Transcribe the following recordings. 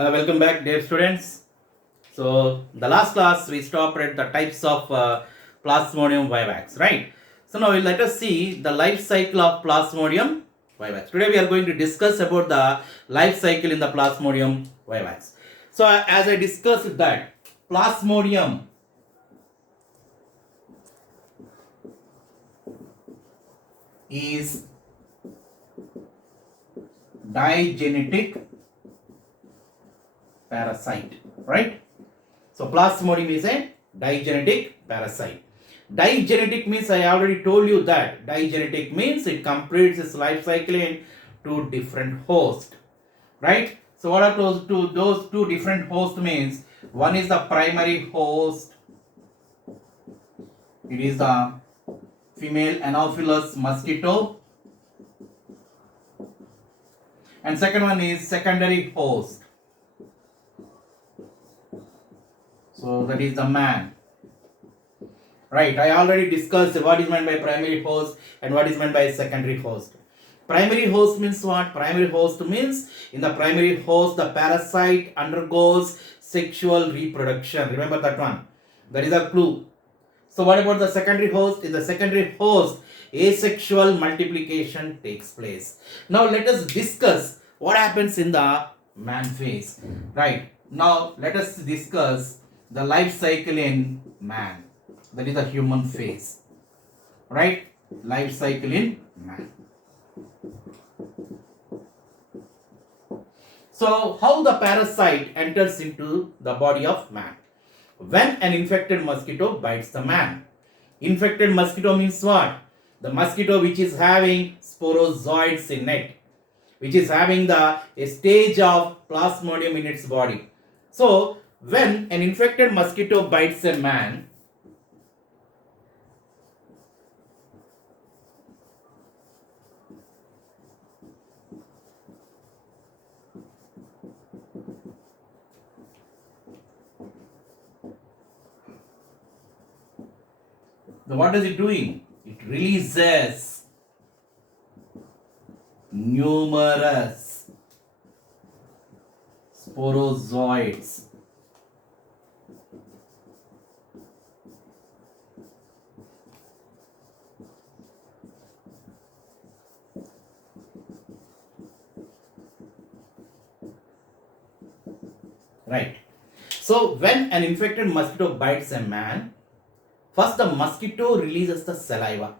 Welcome back, dear students. So, the last class we stopped at the types of Plasmodium vivax, right? So now let us see the life cycle of Plasmodium vivax. Today we are going to discuss about the life cycle in the Plasmodium vivax. So as I discussed that Plasmodium is digenetic parasite, right? So Plasmodium is a digenetic parasite. Digenetic means I already told you that digenetic means it completes its life cycle in two different hosts, right? So what are those two different hosts means? One is the primary host. It is the female Anopheles mosquito, and second one is secondary host. So that is the man. Right, I already discussed what is meant by primary host and what is meant by secondary host. Primary host means what? Primary host means in the primary host the parasite undergoes sexual reproduction. Remember that one. That is a clue. So what about the secondary host? In the secondary host, asexual multiplication takes place. Now let us discuss what happens in the man phase. Right. Now let us discuss the life cycle in man. That is the human phase, right? Life cycle in man. So how the parasite enters into the body of man? When an infected mosquito bites the man. Infected mosquito means what? The mosquito which is having sporozoids in it, which is having the a stage of plasmodium in its body. So when an infected mosquito bites a man, then what is it doing? It releases numerous sporozoids. Right. So when an infected mosquito bites a man, first the mosquito releases the saliva.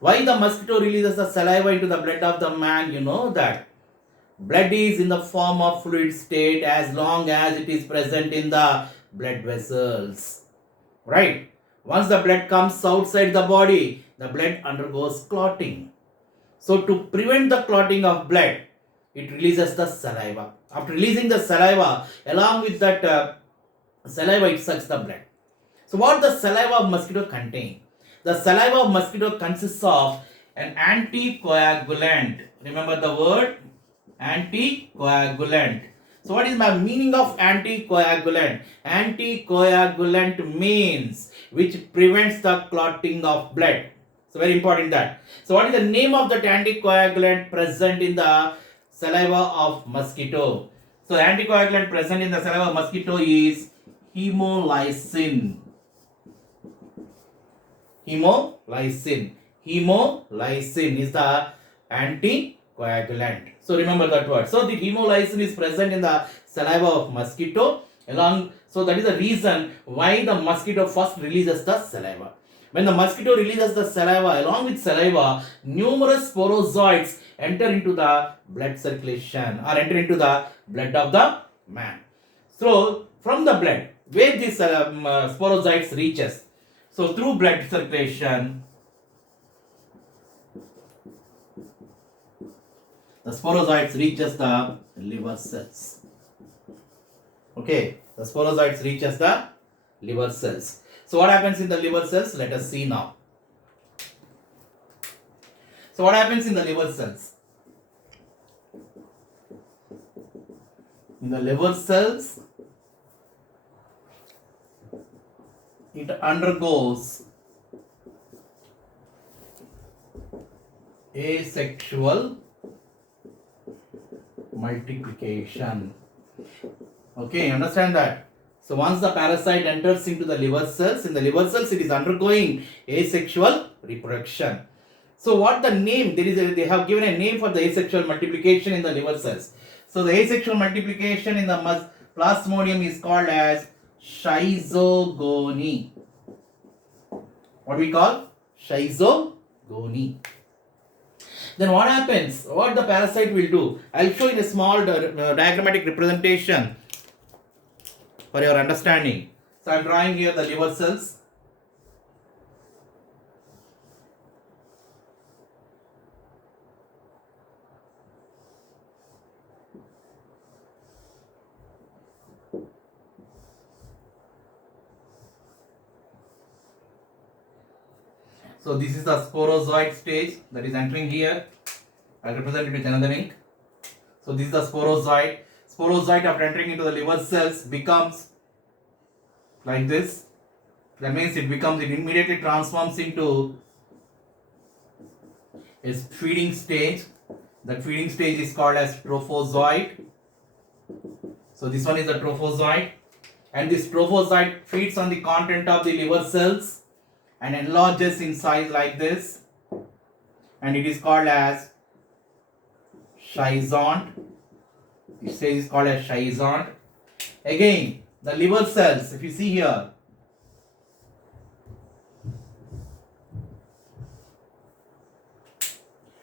Why the mosquito releases the saliva into the blood of the man? You know that blood is in the form of fluid state as long as it is present in the blood vessels. Right? Once the blood comes outside the body, the blood undergoes clotting. So to prevent the clotting of blood, it releases the saliva. After releasing the saliva, along with that saliva, it sucks the blood. So what the saliva of mosquito contain? The saliva of mosquito consists of an anticoagulant. Remember the word anticoagulant. So what is the meaning of anticoagulant? Anticoagulant means which prevents the clotting of blood. So very important that. So what is the name of that anticoagulant present in the saliva of mosquito? So the anticoagulant present in the saliva of mosquito is hemolysin. Hemolysin. Hemolysin is the anticoagulant. So remember that word. So the hemolysin is present in the saliva of mosquito along. So that is the reason why the mosquito first releases the saliva. When the mosquito releases the saliva, along with saliva, numerous sporozoids enter into the blood circulation or enter into the blood of the man. So from the blood, where these sporozoids reaches, so through blood circulation, the sporozoids reaches the liver cells. Okay, the sporozoids reaches the liver cells. So what happens in the liver cells? Let us see now. So what happens in the liver cells? In the liver cells, it undergoes asexual multiplication. Okay, understand that. So once the parasite enters into the liver cells, in the liver cells it is undergoing asexual reproduction. So what the name, they have given a name for the asexual multiplication in the liver cells. So the asexual multiplication in the plasmodium is called as schizogony. What we call? Schizogony. Then what happens? What the parasite will do? I'll show in a small diagrammatic representation for your understanding. So I'm drawing here the liver cells. So this is the sporozoid stage that is entering here. I'll represent it with another ink. So this is the sporozoid. Sporozoid after entering into the liver cells becomes like this. That means it immediately transforms into a feeding stage. That feeding stage is called as trophozoite. So this one is the trophozoite. And this trophozoite feeds on the content of the liver cells and enlarges in size like this. And it is called as schizont. This stage is called as schizont. Again, the liver cells, if you see here,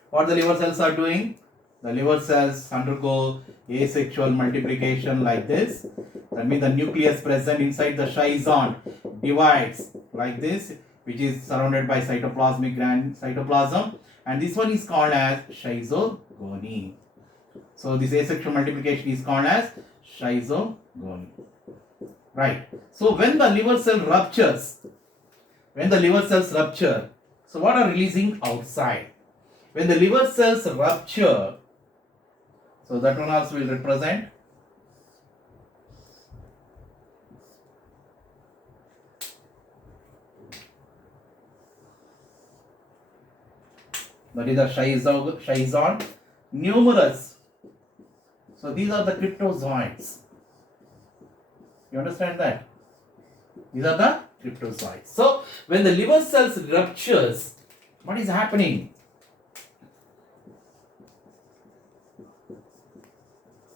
what the liver cells are doing? The liver cells undergo asexual multiplication like this. That means the nucleus present inside the schizont divides like this, which is surrounded by cytoplasm, and this one is called as schizogony. So this asexual multiplication is called as schizogony. Right. So when the liver cell ruptures, so what are releasing outside? When the liver cells rupture, so that one also will represent. That is the schizont. Numerous. So these are the cryptozoites. You understand that? These are the cryptozoites. So when the liver cells ruptures, what is happening?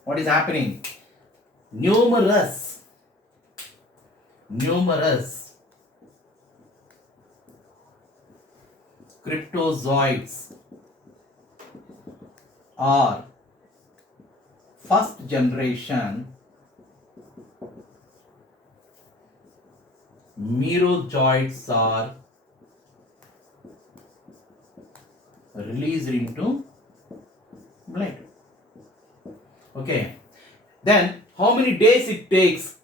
What is happening? Numerous cryptozoites are first generation merozoites are released into blood. Okay. Then how many days it takes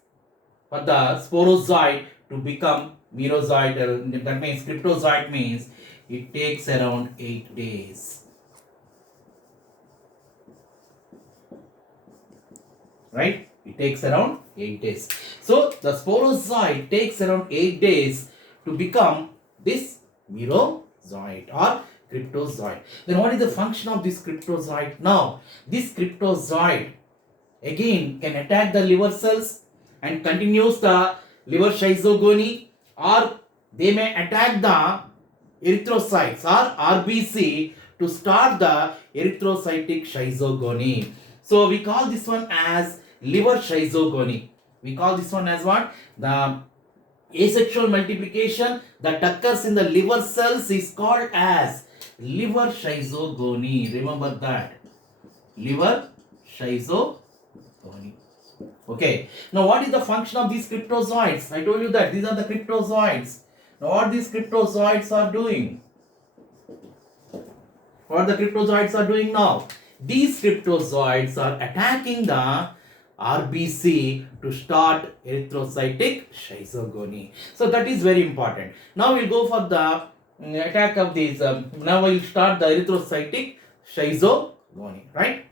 for the sporozoite to become merozoite? That means cryptozoite means it takes around 8 days. Right? It takes around 8 days. So the sporozoite takes around 8 days to become this merozoite or cryptozoite. Then what is the function of this cryptozoite? Now, this cryptozoite again can attack the liver cells and continues the liver schizogony, or they may attack the erythrocytes or RBC to start the erythrocytic schizogony. So we call this one as liver schizogony. We call this one as what? The asexual multiplication that occurs in the liver cells is called as liver schizogony. Remember that. Liver schizogony. Okay. Now what is the function of these cryptozoites? I told you that these are the cryptozoites. Now what these cryptozoites are doing? What the cryptozoites are doing now? These cryptozoites are attacking the RBC to start erythrocytic schizogony. So that is very important. Now we'll go for the attack of these. Now we'll start the erythrocytic schizogony, right?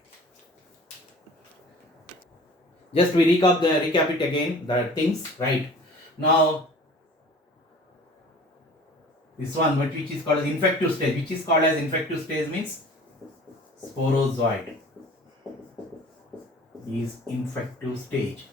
Just we recap it again, the things, right? Now, this one, which is called as infective stage, means sporozoite is infective stage.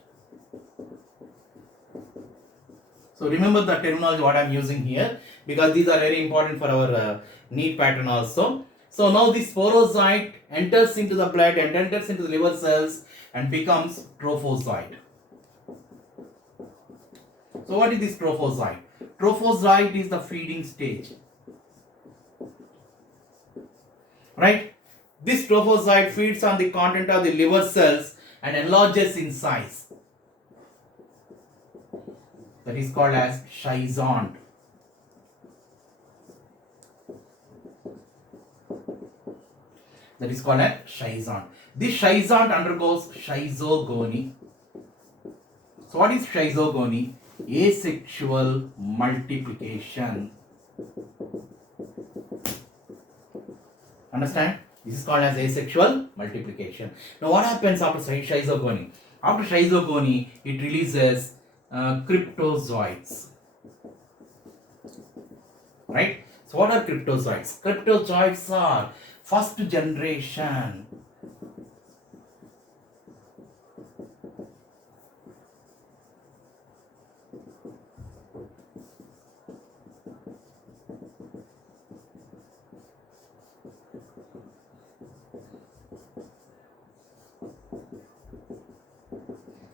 So remember the terminology what I am using here, because these are very important for our need pattern also. So now this sporozoite enters into the blood and enters into the liver cells and becomes trophozoite. So what is this trophozoite? Trophozoite is the feeding stage. Right? This trophozoite feeds on the content of the liver cells and enlarges in size. That is called as schizont. That is called as schizont. This schizont undergoes schizogony. So what is schizogony? Asexual multiplication. Understand? This is called as asexual multiplication. Now what happens after schizogony? After schizogony, it releases cryptozoites. Right? So what are cryptozoites? Cryptozoites are first generation.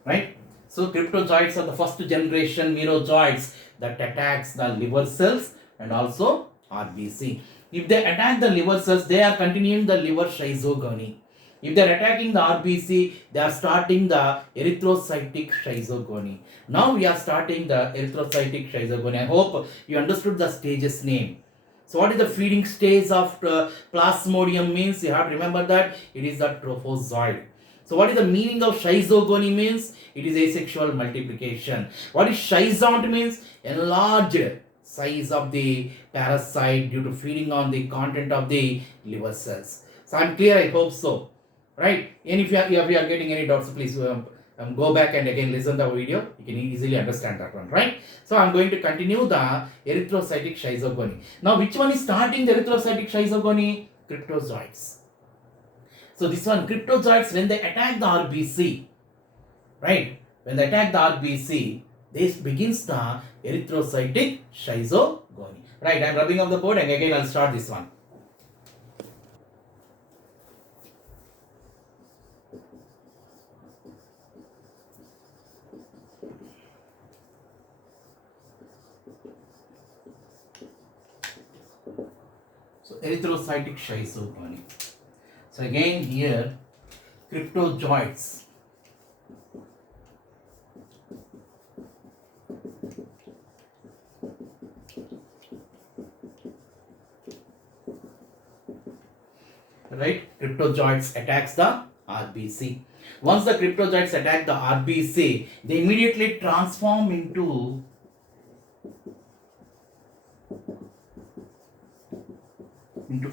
Right? So cryptozoites are the first generation merozoites that attacks the liver cells and also RBC. If they attack the liver cells, they are continuing the liver schizogony. If they are attacking the RBC, they are starting the erythrocytic schizogony. Now we are starting the erythrocytic schizogony. I hope you understood the stages name. So what is the feeding stage of Plasmodium means? You have to remember that it is the trophozoite. So what is the meaning of schizogony means? It is asexual multiplication. What is schizont means? Enlarged size of the parasite due to feeding on the content of the liver cells. So I'm clear, I hope so. Right? And if you are getting any doubts, please go back and again listen to the video. You can easily understand that one, right? So I'm going to continue the erythrocytic schizogony. Now which one is starting the erythrocytic schizogony? Cryptozoites. So this one, cryptozoites, when they attack the RBC, right? When they attack the RBC, this begins the erythrocytic schizogony. Right, I'm rubbing off the board and again I'll start this one. So erythrocytic schizogony. So again here, cryptozoites. Right? Cryptozoites attacks the RBC. Once the cryptozoites attack the RBC, they immediately transform into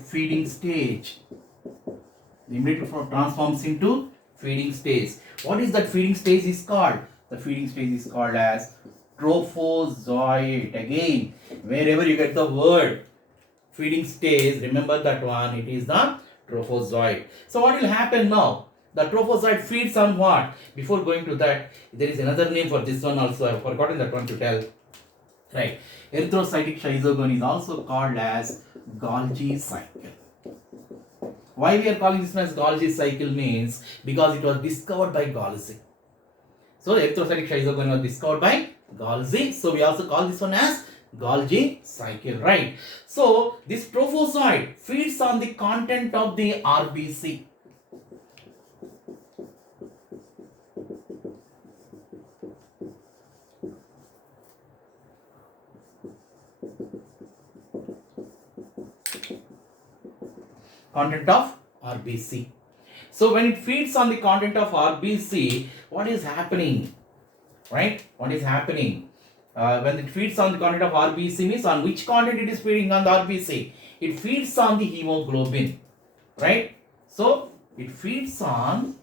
feeding stage. They immediately transforms into feeding stage. What is that feeding stage is called? The feeding stage is called as trophozoite. Again, wherever you get the word feeding stage, remember that one, it is the trophozoite. So what will happen now? The trophozoite feeds on what? Before going to that, there is another name for this one also. I have forgotten that one to tell. Right. Erythrocytic schizogony is also called as Golgi cycle. Why we are calling this one as Golgi cycle means because it was discovered by Golgi. So erythrocytic schizogony was discovered by Golgi. So we also call this one as Golgi cycle, right? So this trophozoite feeds on the content of the RBC. Content of RBC. So when it feeds on the content of RBC, what is happening? Right? What is happening? When it feeds on the content of RBC means on which content it is feeding on the RBC? It feeds on the hemoglobin. Right? So it feeds on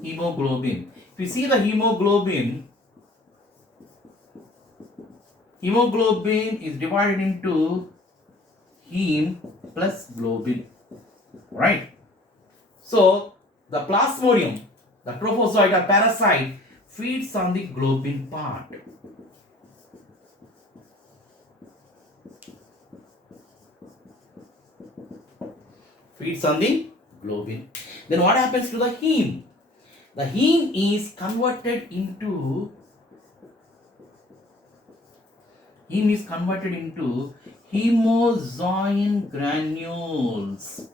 hemoglobin. If you see the hemoglobin is divided into heme plus globin, right? So the Plasmodium, the trophozoite or parasite, feeds on the globin part. Feeds on the globin. Then what happens to the heme? The heme is converted into hemozoin granules.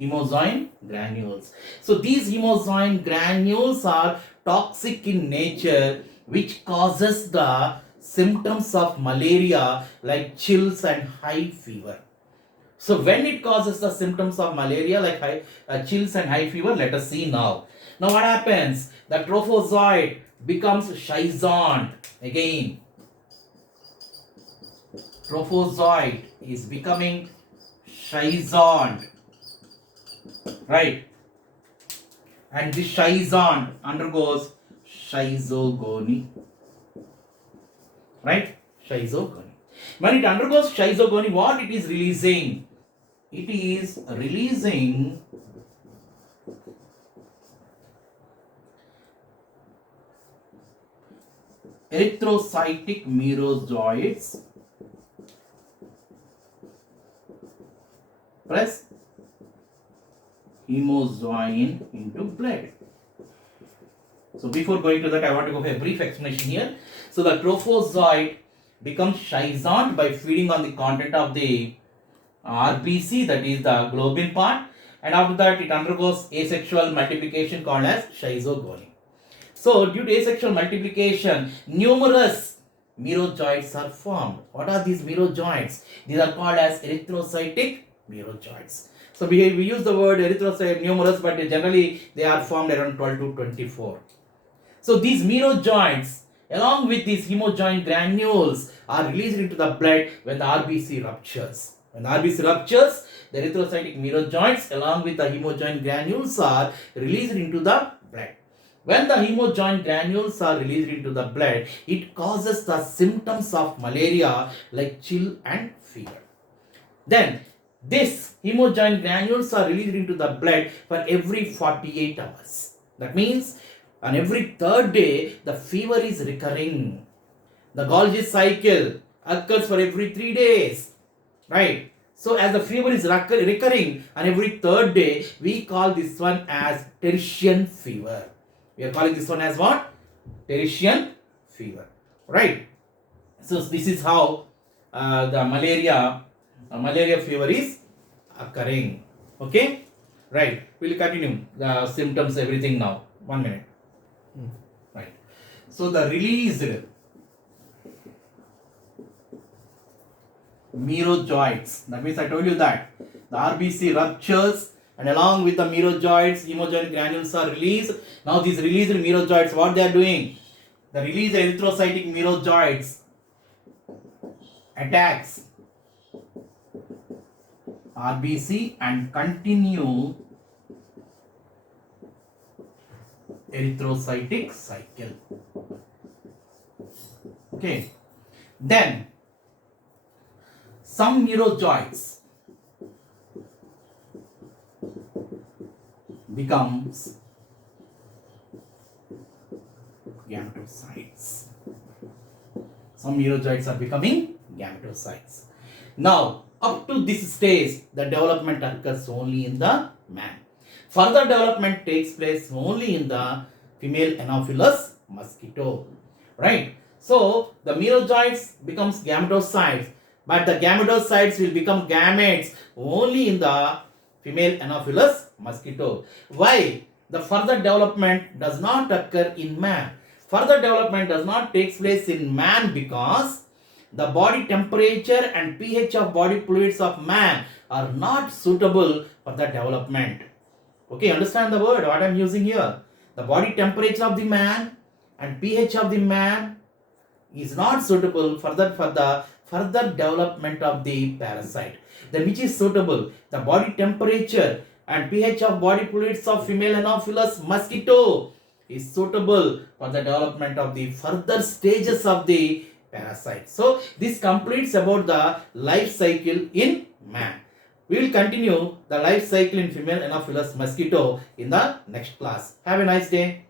Hemozoin granules. So these hemozoin granules are toxic in nature, which causes the symptoms of malaria like chills and high fever. So when it causes the symptoms of malaria like chills and high fever, let us see now. Now what happens? The trophozoite becomes schizont. Again, trophozoite is becoming schizont, right? And this schizont undergoes schizogony, right? Schizogony. When it undergoes schizogony, what it is releasing? It is releasing erythrocytic merozoites plus hemozoin into blood. So before going to that, I want to go for a brief explanation here. So the trophozoite becomes schizont by feeding on the content of the RBC, that is the globin part, and after that it undergoes asexual multiplication called as schizogony. So due to asexual multiplication, numerous merozoites are formed. What are these merozoites? These are called as erythrocytic merozoites. So we use the word erythrocyte numerous, but generally they are formed around 12 to 24. So these merozoites along with these hemozoin granules are released into the blood when the RBC ruptures. When the RBC ruptures, the erythrocytic merozoites along with the hemozoin granules are released into the blood. When the hemozoin granules are released into the blood, it causes the symptoms of malaria like chill and fever. Then these hemozoin granules are released into the blood for every 48 hours. That means on every third day, the fever is recurring. The Golgi cycle occurs for every 3 days. Right? So as the fever is recurring on every third day, we call this one as tertian fever. We are calling this one as what? Tertian fever. Right? So this is how the malaria fever is occurring. Okay? Right. We will continue the symptoms, everything now. 1 minute. Right. So the released merozoites, that means I told you that the RBC ruptures and along with the merozoites, hemozoin granules are released. Now these released merozoites, what they are doing? The released erythrocytic merozoites attacks RBC and continue erythrocytic cycle. Okay. Then some merozoites becomes gametocytes. Some merozoites are becoming gametocytes. Now, up to this stage, the development occurs only in the man. Further development takes place only in the female Anopheles mosquito. Right? So, the merozoites becomes gametocytes, but the gametocytes will become gametes only in the female Anopheles mosquito. Why? The further development does not occur in man. Further development does not take place in man because the body temperature and pH of body fluids of man are not suitable for the development. Okay, understand the word what I am using here. The body temperature of the man and pH of the man is not suitable for the further development of the parasite. Then which is suitable? The body temperature and pH of body fluids of female Anopheles mosquito is suitable for the development of the further stages of the. We will continue the life cycle in female Anopheles mosquito in the next class. Have a nice day.